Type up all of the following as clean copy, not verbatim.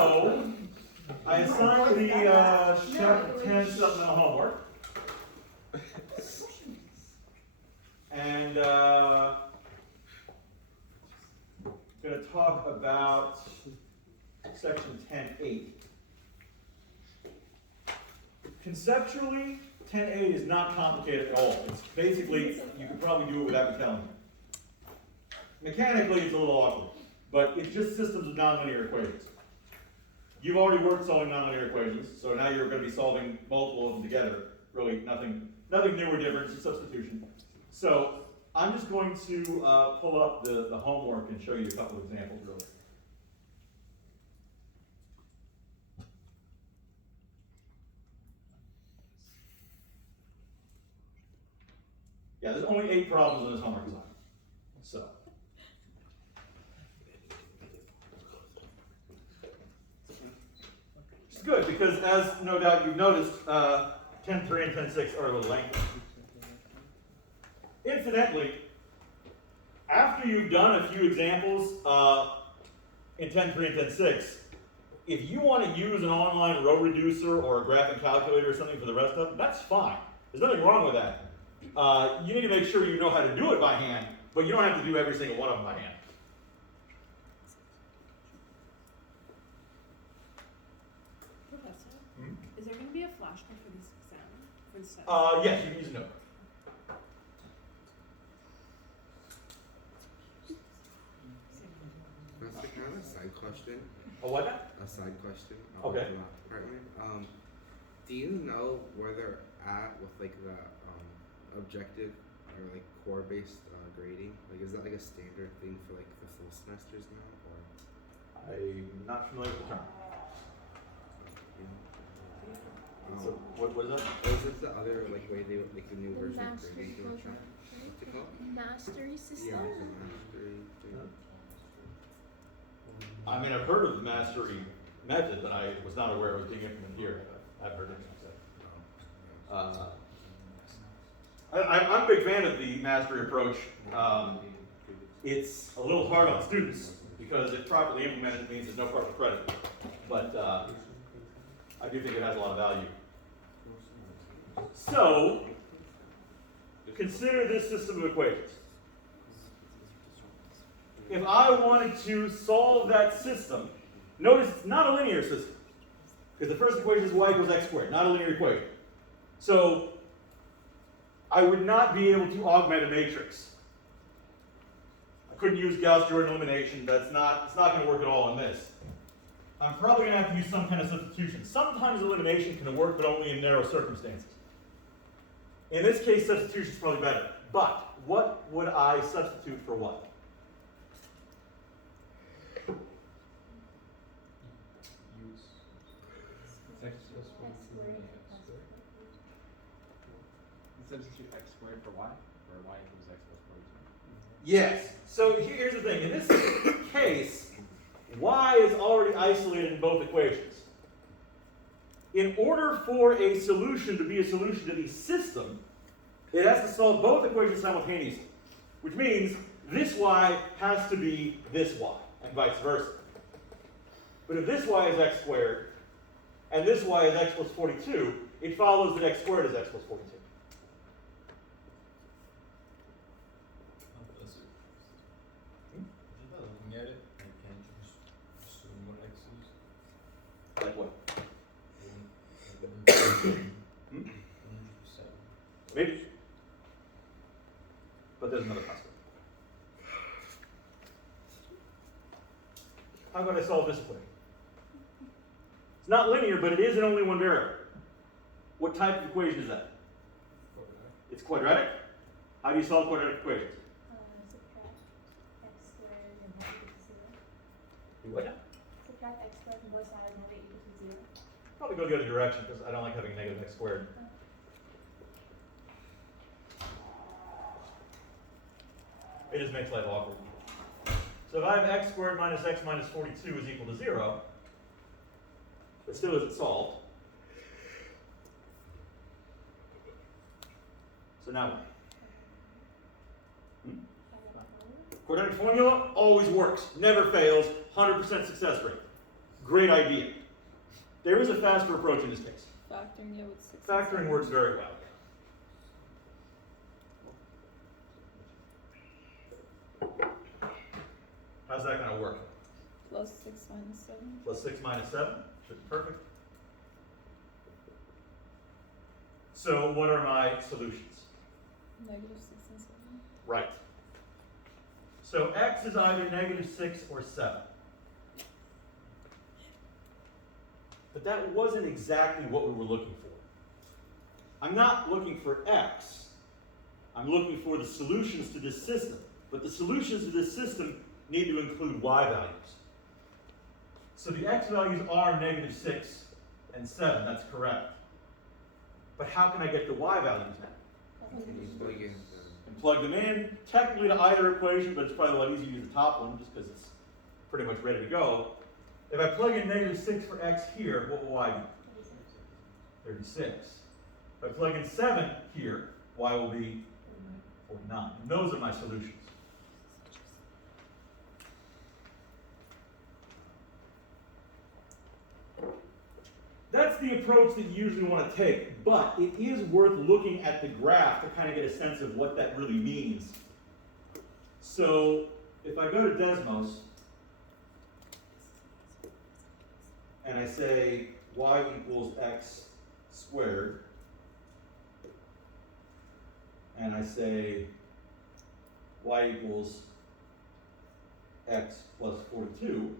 So, I assigned the chapter 10 supplemental homework. And going to talk about section 10.8. Conceptually, 10.8 is not complicated at all. It's basically, you could probably do it without me telling you. Mechanically, it's a little awkward, but it's just systems of nonlinear equations. You've already worked solving nonlinear equations, so now you're going to be solving multiple of them together. Really, nothing new or different, it's just substitution. So, I'm just going to pull up the homework and show you a couple of examples, really. Yeah, there's only 8 problems in this homework assignment. So. It's good, because as no doubt you've noticed, 10.3 and 10.6 are a little lengthy. Incidentally, after you've done a few examples in 10.3 and 10.6, if you want to use an online row reducer or a graphing calculator or something for the rest of them, that's fine. There's nothing wrong with that. You need to make sure you know how to do it by hand, but you don't have to do every single one of them by hand. Professor, is there going to be a flashcard for this exam? For this test? Yes, you can use a notebook. Can I have a side question? A what now? A side question. Okay. The math department. Do you know where they're at with like the objective or like core-based grading? Like, is that like a standard thing for like the full semesters now, or? I'm not familiar with the term. Yeah. So what is that? Is this the other like way they like the new version of grading they were trying? What's it called? Mastery system? Yeah, the mastery thing. I mean, I've heard of the mastery method, but I was not aware it was being implemented here. I've heard of it. I'm a big fan of the mastery approach. It's a little hard on students because if properly implemented, it means there's no partial credit. But I do think it has a lot of value. So, consider this system of equations. If I wanted to solve that system, notice it's not a linear system. Because the first equation is y equals x squared, not a linear equation. So, I would not be able to augment a matrix. I couldn't use Gauss-Jordan elimination. It's not going to work at all in this. I'm probably going to have to use some kind of substitution. Sometimes elimination can work, but only in narrow circumstances. In this case, substitution is probably better. But what would I substitute for what? Substitute x squared for y, or y equals x plus 42. Yes. So here's the thing. In this case, y is already isolated in both equations. In order for a solution to be a solution to the system, it has to solve both equations simultaneously, which means this y has to be this y, and vice versa. But if this y is x squared, and this y is x plus 42, it follows that x squared is x plus 42. Looking at it, I can't just assume what x is. Like what? 100%. Maybe. But there's another possibility. How about I solve this equation? It's not linear, but it is in only one variable. What type of equation is that? Quadratic. It's quadratic. How do you solve quadratic equations? Subtract x squared and have it equal to 0. Do what? Subtract x squared from both sides and have it equal to 0. Probably go the other direction because I don't like having negative x squared. It just makes life awkward. So if I have x squared minus x minus 42 is equal to 0, it still isn't solved. So now what? Quadratic formula always works, never fails, 100% success rate. Great idea. There is a faster approach in this case. Factoring it with 6. Factoring works very well. How's that going to work? Plus 6 minus 7. Plus 6 minus 7 should be perfect. So what are my solutions? Negative 6 and 7. Right. So x is either negative 6 or 7. But that wasn't exactly what we were looking for. I'm not looking for x. I'm looking for the solutions to this system. But the solutions to this system need to include y values. So the x values are negative 6 and 7. That's correct. But how can I get the y values now? And plug them in, technically to either equation, but it's probably a lot easier to use the top one just because it's pretty much ready to go. If I plug in negative 6 for x here, what will y be? 36. If I plug in 7 here, y will be 49. And those are my solutions. That's the approach that you usually want to take, but it is worth looking at the graph to kind of get a sense of what that really means. So if I go to Desmos and I say y equals x squared, and I say y equals x plus 42,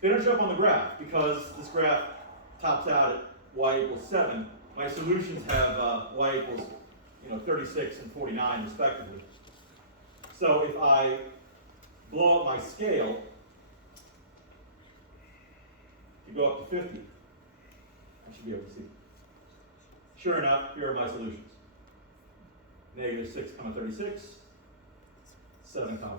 they don't show up on the graph because this graph tops out at y equals 7. My solutions have y equals 36 and 49 respectively. So if I blow up my scale to go up to 50, I should be able to see. Sure enough, here are my solutions. Negative 6, 36, 7, 40.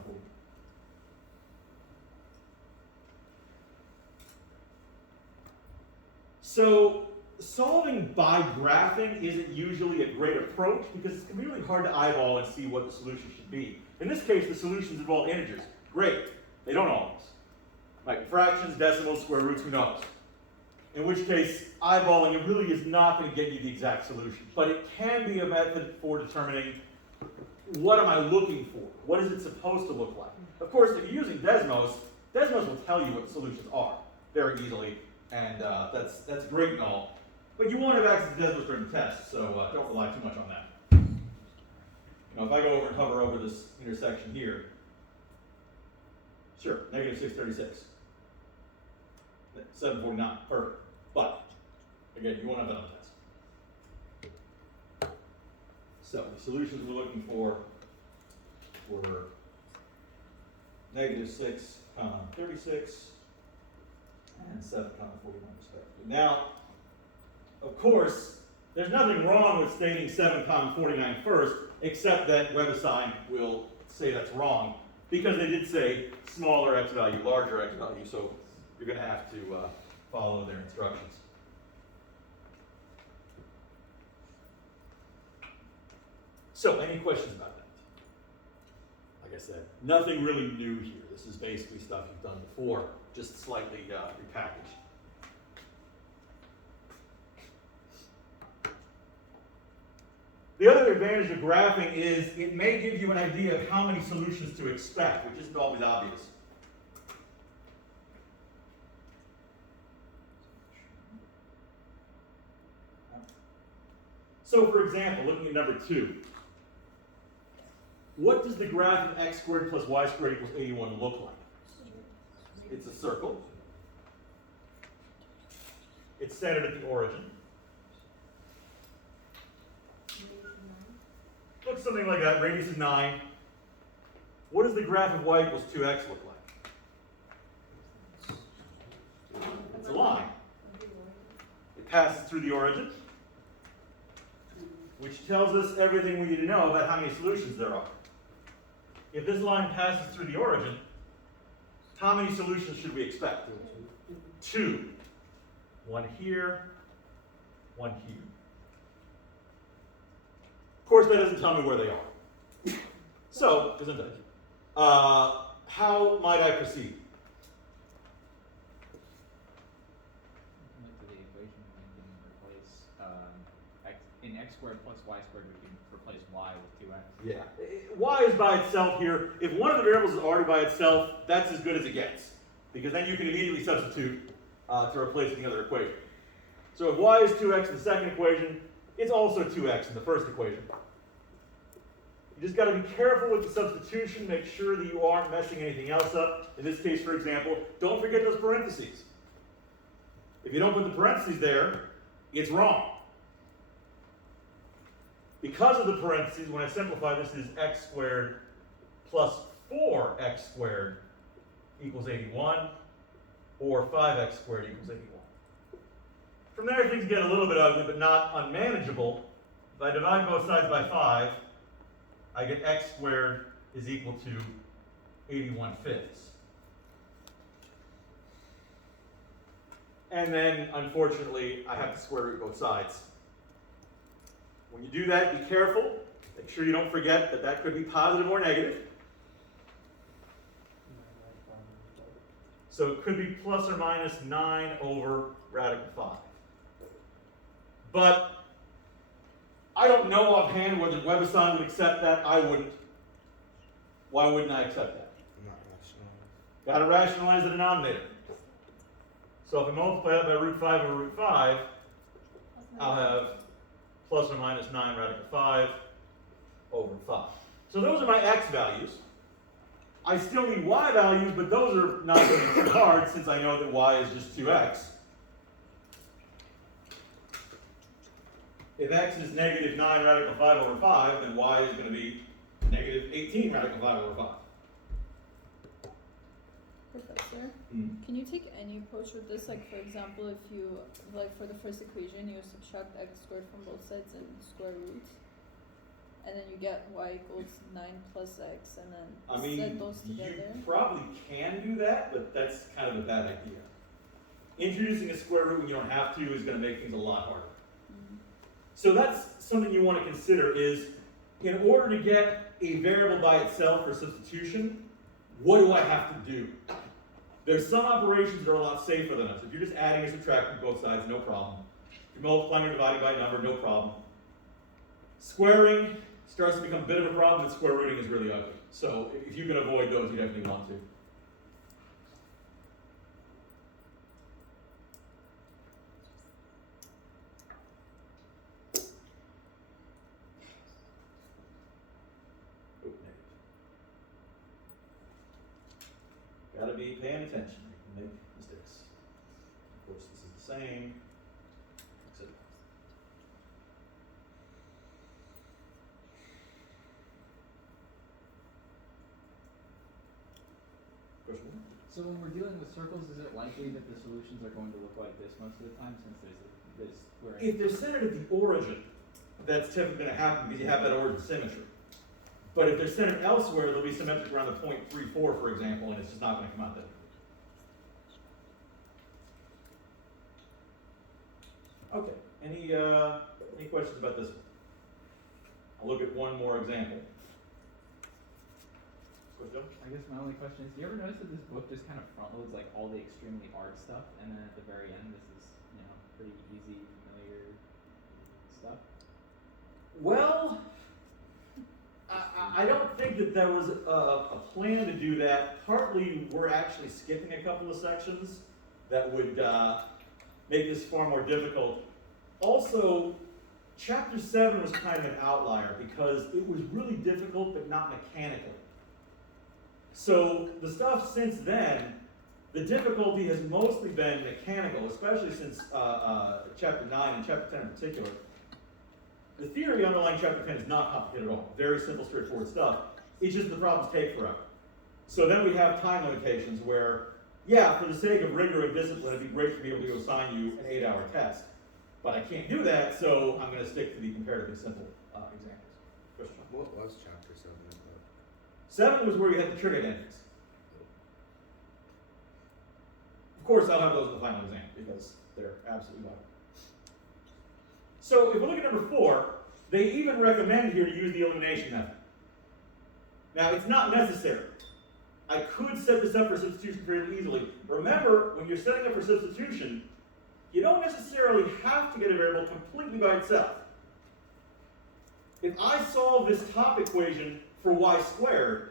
So solving by graphing isn't usually a great approach because it's really hard to eyeball and see what the solution should be. In this case, the solutions involve integers. Great. They don't always. Like fractions, decimals, square roots, who knows? In which case, eyeballing it really is not going to get you the exact solution. But it can be a method for determining what am I looking for? What is it supposed to look like? Of course, if you're using Desmos, Desmos will tell you what the solutions are very easily. And that's great and all. But you won't have access to Desmos during the test, so don't rely too much on that. If I go over and hover over this intersection here, sure, negative 636. 749, perfect. But, again, you won't have that on the test. So, the solutions we're looking for were negative 6, 36, and 7, 41 respectively. Now, of course, there's nothing wrong with stating 7, 49 first, except that WebAssign will say that's wrong, because they did say smaller x value, larger x value, so you're going to have to follow their instructions. So, any questions about that? Like I said, nothing really new here. This is basically stuff you've done before, just slightly repackaged. The other advantage of graphing is it may give you an idea of how many solutions to expect, which isn't always obvious. So, for example, looking at number 2, what does the graph of x squared plus y squared equals 81 look like? It's a circle. It's centered at the origin. Looks something like that. Radius is 9. What does the graph of y equals 2x look like? It's a line. It passes through the origin, which tells us everything we need to know about how many solutions there are. If this line passes through the origin, how many solutions should we expect? 2. One here, one here. Of course, that doesn't tell me where they are. So, isn't it? how might I proceed? Look to the equation and then replace x squared plus y squared, we can replace y with 2x. Yeah. Y is by itself here. If one of the variables is already by itself, that's as good as it gets. Because then you can immediately substitute to replace the other equation. So if y is 2x in the second equation, it's also 2x in the first equation. You just got to be careful with the substitution, make sure that you aren't messing anything else up. In this case, for example, don't forget those parentheses. If you don't put the parentheses there, it's wrong. Because of the parentheses, when I simplify, this is x squared plus 4x squared equals 81, or 5x squared equals 81. From there, things get a little bit ugly, but not unmanageable. If I divide both sides by 5, I get x squared is equal to 81/5. And then, unfortunately, I have to square root both sides. When you do that, be careful. Make sure you don't forget that that could be positive or negative. So it could be plus or minus 9 over radical 5. But I don't know offhand whether Webasson would accept that. I wouldn't. Why wouldn't I accept that? Not rationalized. Got to rationalize the denominator. So if I multiply that by root 5 over root 5, I'll have plus or minus 9 radical 5 over 5. So those are my x values. I still need y values, but those are not going to be too hard since I know that y is just 2x. If x is negative 9 radical 5 over 5, then y is going to be negative 18 radical 5 over 5. Professor, Hmm. can you take any approach with this? Like, for example, if you, like, for the first equation, you subtract x squared from both sides and square root, and then you get y equals 9 plus x, and then I mean, set those together. you probably can do that, but that's kind of a bad idea. Introducing a square root when you don't have to is going to make things a lot harder. Mhm. So that's something you want to consider is, in order to get a variable by itself for substitution, what do I have to do? There's some operations that are a lot safer than us. If you're just adding or subtracting both sides, no problem. If you're multiplying or dividing by a number, no problem. Squaring starts to become a bit of a problem, and square rooting is really ugly. So if you can avoid those, you definitely want to. Gotta be paying attention. You can make mistakes. Of course, this is the same. Except question one? So when we're dealing with circles, is it likely that the solutions are going to look like this most of the time, since there's this square? If they're centered at the origin, that's typically going to happen because you have that origin symmetry. But if they're centered elsewhere, they'll be symmetric around the point 3, 4, for example, and it's just not going to come out that way. Okay, any questions about this one? I'll look at one more example. Question? I guess my only question is, do you ever notice that this book just kind of front loads like all the extremely hard stuff, and then at the very end, this is, you know, pretty easy, familiar stuff? Well, I don't think that there was a plan to do that. Partly, we're actually skipping a couple of sections that would make this far more difficult. Also, chapter 7 was kind of an outlier because it was really difficult, but not mechanically. So the stuff since then, the difficulty has mostly been mechanical, especially since chapter 9 and chapter 10 in particular. The theory underlying chapter 10 is not complicated at all. Very simple, straightforward stuff. It's just the problems take forever. So then we have time limitations where, yeah, for the sake of rigor and discipline, it'd be great to be able to assign you an 8-hour test. But I can't do that, so I'm going to stick to the comparatively simple examples. Question? What was chapter 7 about? 7 was where you had the trig identities. Of course, I'll have those in the final exam because they're absolutely vital. So if we look at number 4, they even recommend here to use the elimination method. Now, it's not necessary. I could set this up for substitution fairly easily. Remember, when you're setting up for substitution, you don't necessarily have to get a variable completely by itself. If I solve this top equation for y squared,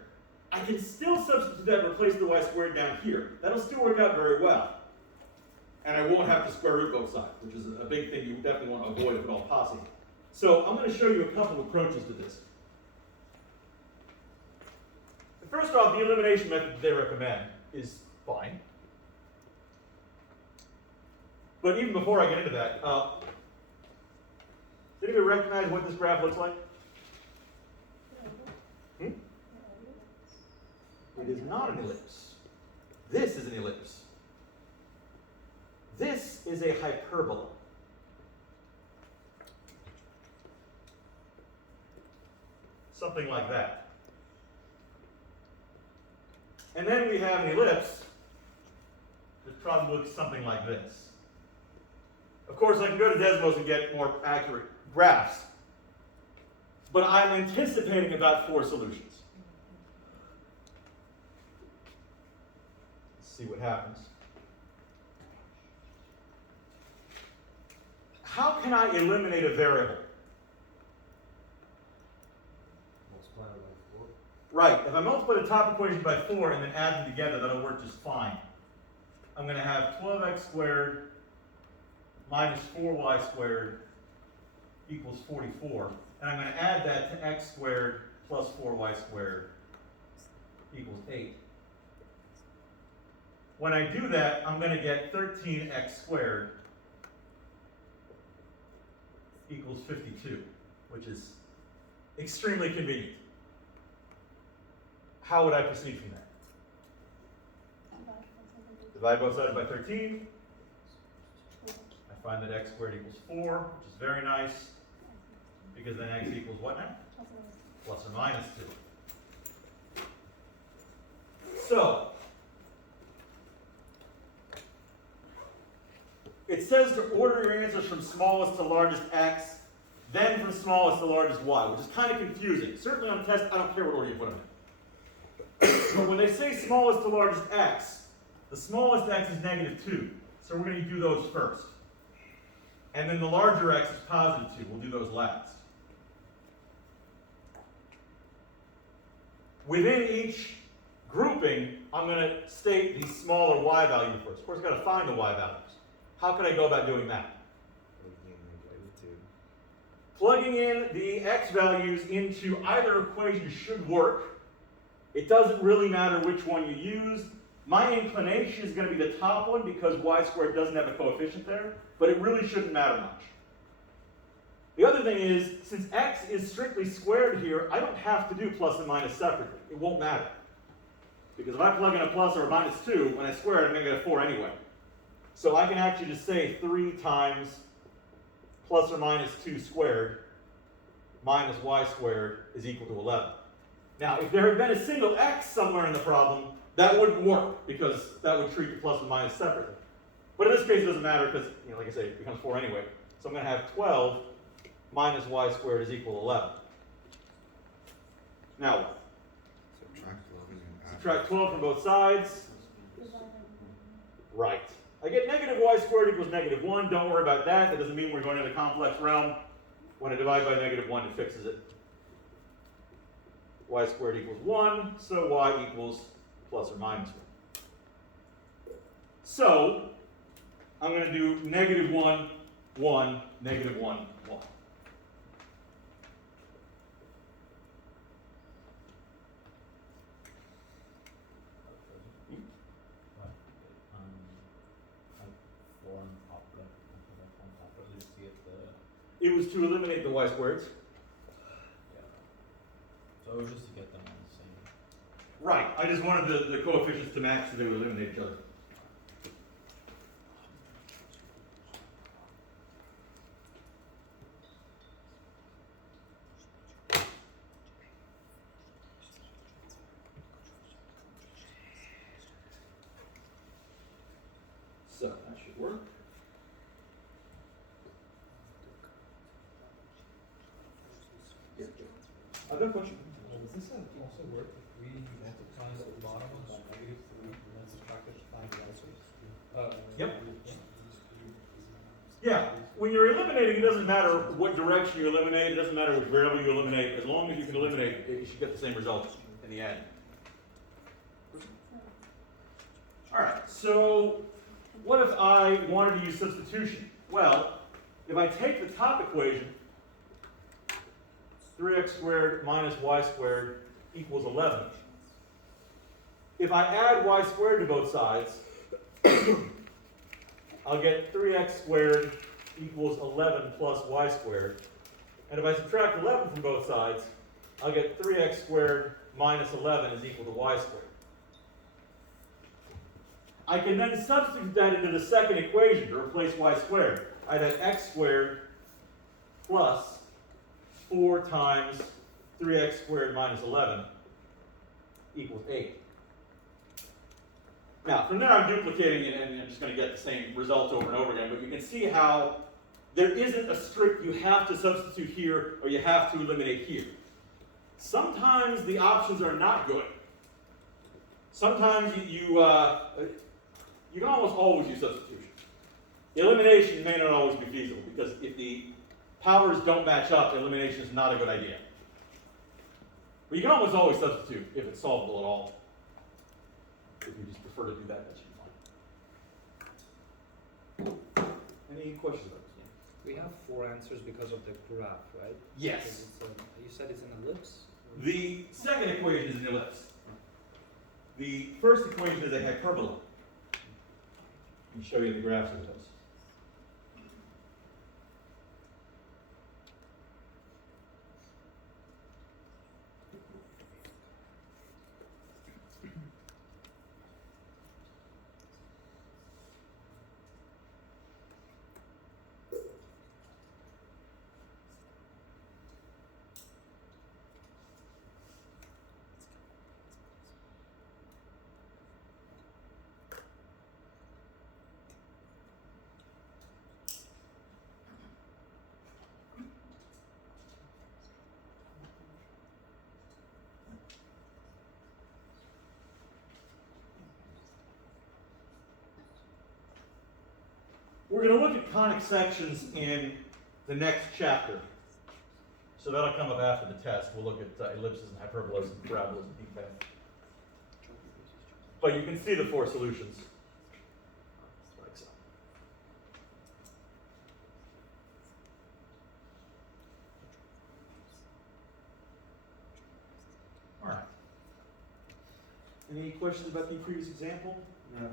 I can still substitute that and replace the y squared down here. That'll still work out very well. And I won't have to square root both sides, which is a big thing you definitely want to avoid if at all possible. So I'm going to show you a couple of approaches to this. First off, the elimination method that they recommend is fine. But even before I get into that, does anybody recognize what this graph looks like? Hmm? It is not an ellipse. This is an ellipse. This is a hyperbola. Something like that. And then we have an ellipse that probably looks something like this. Of course, I can go to Desmos and get more accurate graphs, but I'm anticipating about 4 solutions. Let's see what happens. How can I eliminate a variable? Multiply it by 4. Right, if I multiply the top equation by 4 and then add them together, that'll work just fine. I'm going to have 12x squared minus 4y squared equals 44. And I'm going to add that to x squared plus 4y squared equals 8. When I do that, I'm going to get 13x squared equals 52, which is extremely convenient. How would I proceed from that? Divide both sides by 13. I find that x squared equals 4, which is very nice, because then x equals what now? Plus or minus 2. So, it says to order your answers from smallest to largest x, then from smallest to largest y, which is kind of confusing. Certainly on the test, I don't care what order you put them in. But when they say smallest to largest x, the smallest x is -2. So we're going to do those first. And then the larger x is +2. We'll do those last. Within each grouping, I'm going to state the smaller y value first. Of course, I've got to find the y values. How could I go about doing that? Plugging in the x values into either equation should work. It doesn't really matter which one you use. My inclination is going to be the top one because y squared doesn't have a coefficient there, but it really shouldn't matter much. The other thing is, since x is strictly squared here, I don't have to do plus and minus separately. It won't matter. Because if I plug in a plus or a -2, when I square it, I'm going to get a 4 anyway. So I can actually just say 3 times plus or minus 2 squared minus y squared is equal to 11. Now, if there had been a single x somewhere in the problem, that wouldn't work because that would treat the plus and minus separately. But in this case, it doesn't matter because, like I say, it becomes 4 anyway. So I'm going to have 12 minus y squared is equal to 11. Now what? Subtract 12 from both sides. Right. I get -y squared equals -1. Don't worry about that. That doesn't mean we're going into the complex realm. When I divide by -1, it fixes it. Y squared equals 1, so y equals plus or minus 1. So, I'm going to do -1, 1, -1, 1. It was to eliminate the y squareds. So it was just to get them on the same. Right. I just wanted the coefficients to match so they would eliminate each other. So that should work. I've got a question. Does this also work if we multiply the bottom ones with negative 3 and then subtract it to find the answers. Yep. Yeah, when you're eliminating, it doesn't matter what direction you eliminate, it doesn't matter which variable you eliminate, as long as you can eliminate, you should get the same result in the end. Alright, so what if I wanted to use substitution? Well, if I take the top equation, 3x squared minus y squared equals 11. If I add y squared to both sides, I'll get 3x squared equals 11 plus y squared. And if I subtract 11 from both sides, I'll get 3x squared minus 11 is equal to y squared. I can then substitute that into the second equation to replace y squared. I'd have x squared plus 4 times 3x squared minus 11 equals 8. Now, from there I'm duplicating it and I'm just going to get the same results over and over again, but you can see how there isn't a strict you have to substitute here or you have to eliminate here. Sometimes the options are not good. Sometimes you can almost always use substitution. Elimination may not always be feasible because if the powers don't match up, elimination is not a good idea. But you can almost always substitute if it's solvable at all. If you just prefer to do that, that should be fine. Any questions about this? We have 4 answers because of the graph, right? Yes. Because you said it's an ellipse? The second equation is an ellipse. The first equation is a hyperbola. Let me show you the graphs of those. We're going to look at conic sections in the next chapter. So that'll come up after the test. We'll look at ellipses and hyperbolas and parabolas and detail. But you can see the 4 solutions. Like so. All right. Any questions about the previous example? No.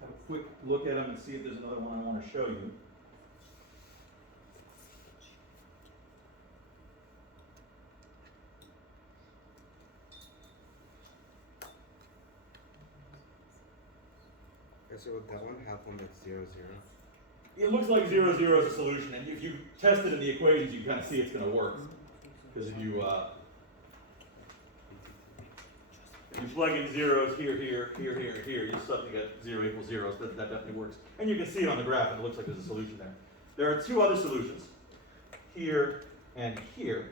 Have a quick look at them and see if there's another one I want to show you. Okay, so would that one have one that's 0, 0? It looks like 0, 0 is a solution, and if you test it in the equations, you can kind of see it's going to work. Because if you plug in zeros here, here, here, here, here, you suddenly get 0 equals 0, so that definitely works. And you can see it on the graph, and it looks like there's a solution there. There are 2 other solutions, here and here.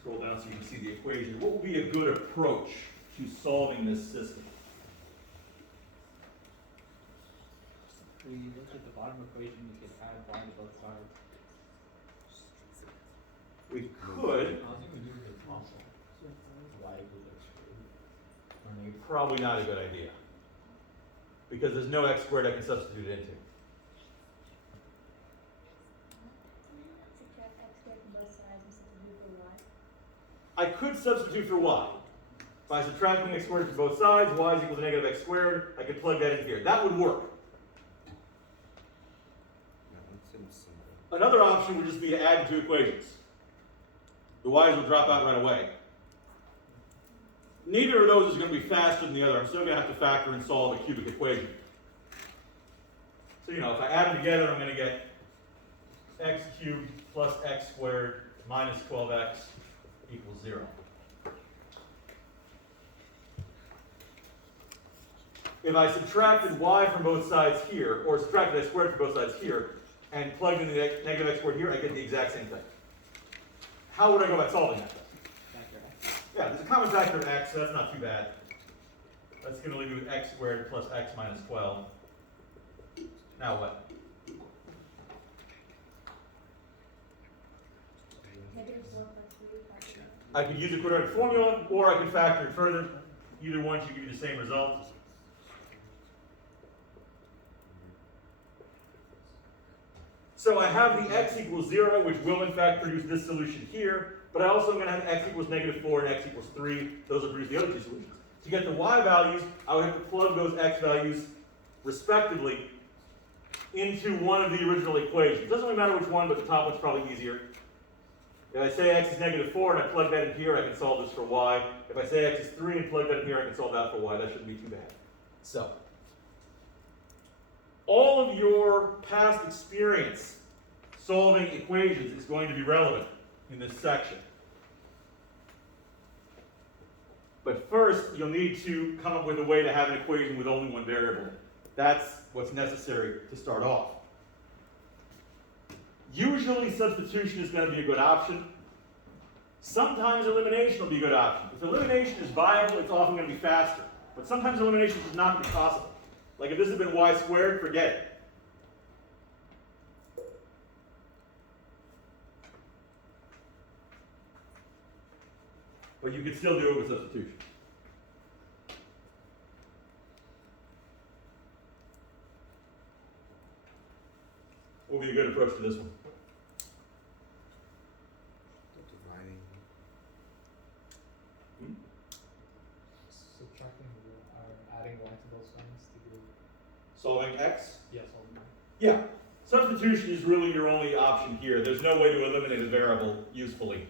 Scroll down so you can see the equation. What would be a good approach to solving this system? So you look at the bottom equation, you could add y to both sides. We could. Probably not a good idea. Because there's no x squared I can substitute it into. Subtract x squared from both sides and substitute for y. I could substitute for y. By subtracting x squared from both sides, y is equal to negative x squared, I could plug that in here. That would work. That seems simple. Another option would just be to add 2 equations. The y's will drop out right away. Neither of those is going to be faster than the other. I'm still going to have to factor and solve a cubic equation. So, if I add them together, I'm going to get x cubed plus x squared minus 12x equals 0. If I subtracted y from both sides here, or subtracted x squared from both sides here, and plugged in the negative x squared here, I get the exact same thing. How would I go about solving that? Factor x. Yeah, there's a common factor of x, so that's not too bad. That's going to leave you with x squared plus x minus 12. Now what? I could use a quadratic formula, or I can factor it further. Either one should give you the same result. So I have the x equals 0, which will in fact produce this solution here, but I also am going to have x equals -4 and x equals 3. Those will produce the other two solutions. To get the y values, I would have to plug those x values, respectively, into one of the original equations. It doesn't really matter which one, but the top one's probably easier. If I say x is -4 and I plug that in here, I can solve this for y. If I say x is 3 and plug that in here, I can solve that for y. That shouldn't be too bad. So, all of your past experience solving equations is going to be relevant in this section. But first, you'll need to come up with a way to have an equation with only one variable. That's what's necessary to start off. Usually substitution is going to be a good option. Sometimes elimination will be a good option. If elimination is viable, it's often going to be faster. But sometimes elimination is not going to be possible. Like if this had been y squared, forget it. But you could still do it with substitution. What would be a good approach to this one? Dividing. Subtracting or adding y to both sides to do. Solving x? Yes, all the time. Yeah. Substitution is really your only option here. There's no way to eliminate a variable usefully.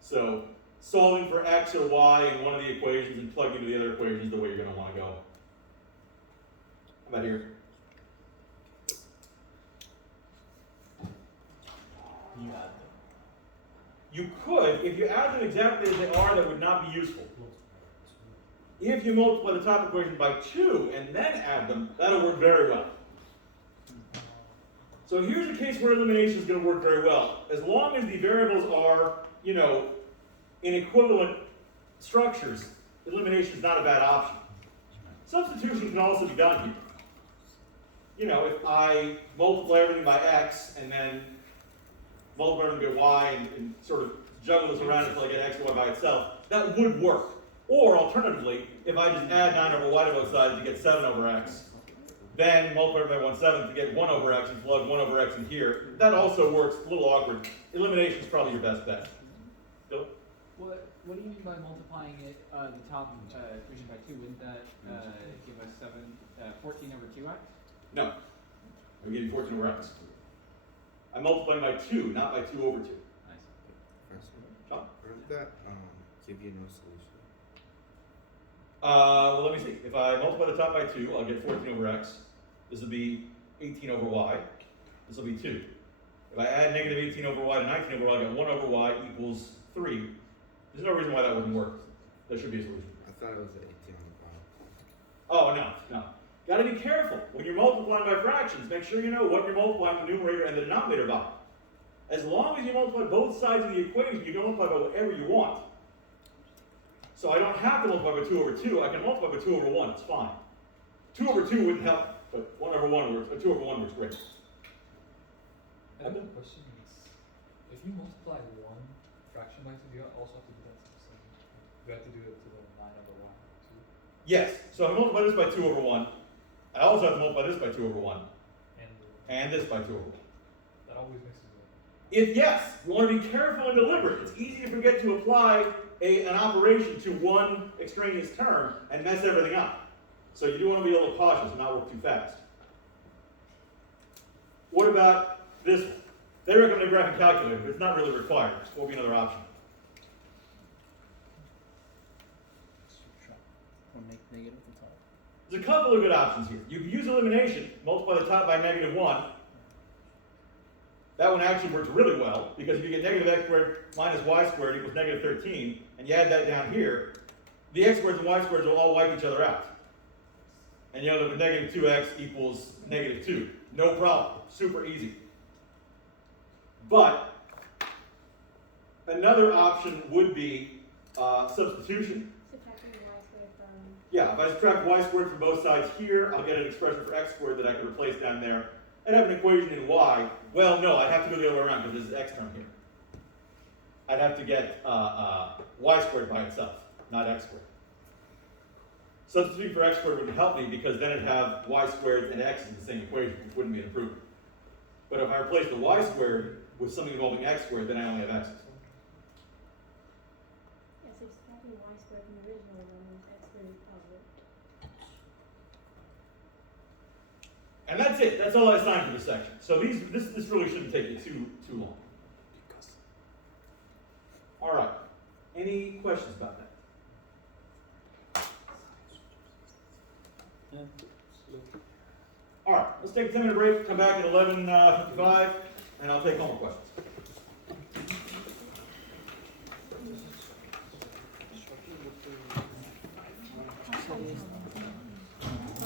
So, solving for x or y in one of the equations and plugging into the other equation is the way you're going to want to go. How about here? You add them. You could, if you add them exactly as they are, that would not be useful. If you multiply the top equation by 2 and then add them, that'll work very well. So here's a case where elimination is going to work very well. As long as the variables are, in equivalent structures, elimination is not a bad option. Substitution can also be done here. If I multiply everything by x and then multiply everything by y and sort of juggle this around until I get x and y by itself, that would work. Or alternatively, if I just add 9 over y to both sides to get 7 over x, then multiply by 1/7 to get 1 over x and plug 1 over x in here, that also works. A little awkward. Elimination is probably your best bet. Bill? What do you mean by multiplying it, the top equation by 2? Wouldn't that give us 14 over 2x? No. I'm getting 14 over x. I'm multiplying by 2, not by 2 over 2. Nice. John? Wouldn't that give you no solution? Well, let me see. If I multiply the top by 2, I'll get 14 over x. This will be 18 over y. This will be 2. If I add negative 18 over y to 19 over y, I get 1 over y equals 3. There's no reason why that wouldn't work. There should be a solution. I thought it was the 18 on the Oh, bottom. no. Got to be careful. When you're multiplying by fractions, make sure you know what you're multiplying the numerator and the denominator by. As long as you multiply both sides of the equation, you can multiply by whatever you want. So I don't have to multiply by 2 over 2. I can multiply by 2 over 1. It's fine. 2 over 2 wouldn't help, but 1 over 1 works. 2 over 1 works great. I have a question. If you multiply one fraction by 2, do you also have to do that to the same? Do you have to do it to the 9 over y too? Yes. So I multiply this by 2 over 1. I also have to multiply this by 2 over 1. And this by 2 over 1. That always makes it Yes, you want to be careful and deliberate. It's easy to forget to apply an operation to one extraneous term and mess everything up. So you do want to be a little cautious and not work too fast. What about this one? They recommend a graphic calculator, but it's not really required. What would be another option? Subtract. Or make negative at the top. There's a couple of good options here. You can use elimination, multiply the top by -1. That one actually works really well, because if you get negative x squared minus y squared equals negative 13, and you add that down here, the x squareds and y squareds will all wipe each other out. And you know that with negative 2x equals negative 2. No problem. Super easy. But another option would be substitution. Subtracting the y squared from. Yeah, if I subtract y squared from both sides here, I'll get an expression for x squared that I can replace down there. I'd have an equation in y. Well, no, I'd have to go the other way around because there's an x term here. I'd have to get y squared by itself, not x squared. Substituting for x squared wouldn't help me because then I'd have y squared and x in the same equation, which wouldn't be an improvement. But if I replace the y squared with something involving x squared, then I only have x's. Yeah, so subtracting y squared from the original one means x squared is positive. And that's it. That's all I assigned for this section. So this really shouldn't take you too long. All right. Any questions about that? All right. Let's take a 10-minute break. Come back at 11:55, and I'll take home questions.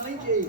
Hi, Jay.